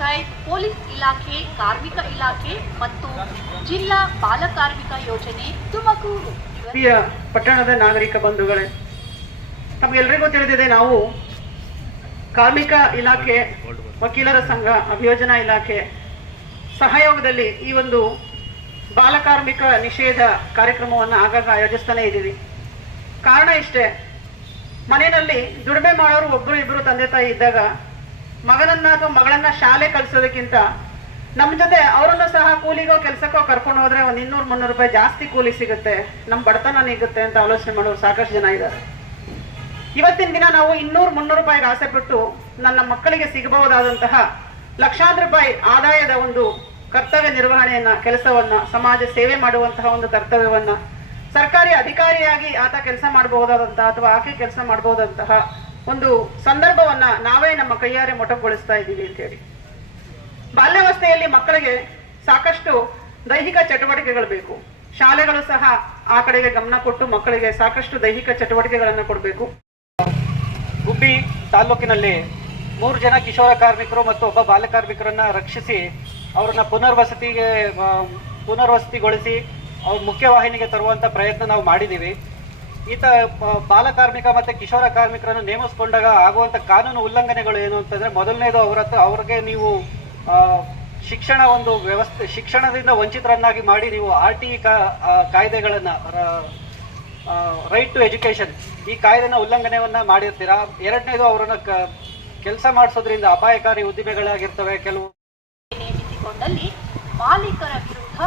Panchayat, police ಇಲಾಖೆ, ಕಾರ್ಮಿಕ ಇಲಾಖೆ ಮತ್ತು ಜಿಲ್ಲಾ ಬಾಲ ಕಾರ್ಮಿಕ ಯೋಜನೆ ತುಮಕೂರು. ಪಟ್ಟಣದ ನಾಗರಿಕ ಬಂಧುಗಳೇ, ತಮಗೆಲ್ಲರಿಗೂ ತಿಳಿದಿದೆ, ನಾವು ಕಾರ್ಮಿಕ ಇಲಾಖೆ, ವಕೀಲರ ಸಂಘ, ಅಭಿಯೋಜನಾ ಇಲಾಖೆ ಸಹಯೋಗದಲ್ಲಿ ಈ ಒಂದು ಬಾಲಕಾರ್ಮಿಕ ನಿಷೇಧ ಕಾರ್ಯಕ್ರಮವನ್ನು ಆಗಾಗ ಆಯೋಜಿಸ್ತಾನೆ ಇದ್ದೀವಿ. ಕಾರಣ ಇಷ್ಟೇ, ಮನೆಯಲ್ಲಿ ದುಡಿಮೆ ಮಾಡೋರು ಒಬ್ಬರು ಇಬ್ಬರು ತಂದೆ ತಾಯಿ ಇದ್ದಾಗ ಮಗನನ್ನ ಅಥವಾ ಮಗಳನ್ನ ಶಾಲೆ ಕಲಿಸೋದಕ್ಕಿಂತ ನಮ್ಮ ಜೊತೆ ಅವರನ್ನು ಸಹ ಕೂಲಿಗೋ ಕೆಲಸಕ್ಕೋ ಕರ್ಕೊಂಡು ಹೋದ್ರೆ ಒಂದು 200-300 ರೂಪಾಯಿ ಜಾಸ್ತಿ ಕೂಲಿ ಸಿಗುತ್ತೆ, ನಮ್ಮ ಬಡತನ ನೀಗುತ್ತೆ ಅಂತ ಆಲೋಚನೆ ಮಾಡೋರು ಸಾಕಷ್ಟು ಜನ ಇದ್ದಾರೆ. ಇವತ್ತಿನ ದಿನ ನಾವು 200-300 ರೂಪಾಯಿಗೆ ಆಸೆ ಪಟ್ಟು ನನ್ನ ಮಕ್ಕಳಿಗೆ ಸಿಗಬಹುದಾದಂತಹ ಲಕ್ಷಾಂತರ ರೂಪಾಯಿ ಆದಾಯದ ಒಂದು ಕರ್ತವ್ಯ ನಿರ್ವಹಣೆಯನ್ನ, ಕೆಲಸವನ್ನ, ಸಮಾಜ ಸೇವೆ ಮಾಡುವಂತಹ ಒಂದು ಕರ್ತವ್ಯವನ್ನ, ಸರ್ಕಾರಿ ಅಧಿಕಾರಿಯಾಗಿ ಆತ ಕೆಲಸ ಮಾಡಬಹುದಾದಂತಹ ಅಥವಾ ಆಕೆ ಕೆಲಸ ಮಾಡಬಹುದಂತಹ ಒಂದು ಸಂದರ್ಭವನ್ನ ನಾವೇ ನಮ್ಮ ಕೈಯಾರೆ ಮೊಟಕುಗೊಳಿಸ್ತಾ ಇದ್ದೀವಿ ಅಂತ ಹೇಳಿ. ಬಾಲ್ಯಾವಸ್ಥೆಯಲ್ಲಿ ಮಕ್ಕಳಿಗೆ ಸಾಕಷ್ಟು ದೈಹಿಕ ಚಟುವಟಿಕೆಗಳು ಬೇಕು. ಶಾಲೆಗಳು ಸಹ ಆ ಕಡೆಗೆ ಗಮನ ಕೊಟ್ಟು ಮಕ್ಕಳಿಗೆ ಸಾಕಷ್ಟು ದೈಹಿಕ ಚಟುವಟಿಕೆಗಳನ್ನು ಕೊಡಬೇಕು. ಗುಬ್ಬಿ ತಾಲೂಕಿನಲ್ಲಿ 3 ಜನ ಕಿಶೋರ ಕಾರ್ಮಿಕರು ಮತ್ತು ಒಬ್ಬ ಬಾಲ್ಯ ಕಾರ್ಮಿಕರನ್ನ ರಕ್ಷಿಸಿ ಅವ್ರನ್ನ ಪುನರ್ವಸತಿಗೊಳಿಸಿ ಅವ್ರ ಮುಖ್ಯವಾಹಿನಿಗೆ ತರುವಂತ ಪ್ರಯತ್ನ ನಾವು ಮಾಡಿದ್ದೀವಿ. ಈತ ಬಾಲ ಕಾರ್ಮಿಕ ಮತ್ತೆ ಕಿಶೋರ ಕಾರ್ಮಿಕರನ್ನು ನೇಮಿಸಿಕೊಂಡಾಗ ಆಗುವಂತ ಕಾನೂನು ಉಲ್ಲಂಘನೆಗಳು ಏನು ಅಂತಂದ್ರೆ, ಮೊದಲನೇದು ಅವ್ರಿಗೆ ನೀವು ಶಿಕ್ಷಣ ಒಂದು ವ್ಯವಸ್ಥೆ, ಶಿಕ್ಷಣದಿಂದ ವಂಚಿತರನ್ನಾಗಿ ಮಾಡಿ ನೀವು RTE ಕಾಯ್ದೆಗಳನ್ನ, ರೈಟ್ ಟು ಎಜುಕೇಶನ್, ಈ ಕಾಯ್ದೆನ ಉಲ್ಲಂಘನೆಯನ್ನ ಮಾಡಿರ್ತೀರಾ. ಎರಡನೇದು ಅವರನ್ನ ಕೆಲಸ ಮಾಡಿಸೋದ್ರಿಂದ ಅಪಾಯಕಾರಿ ಉದ್ದಿಮೆಗಳಾಗಿರ್ತವೆ ಕೆಲವು. ನೇಮಿಸಿಕೊಂಡಲ್ಲಿ ಮಾಲೀಕರ ವಿರುದ್ಧ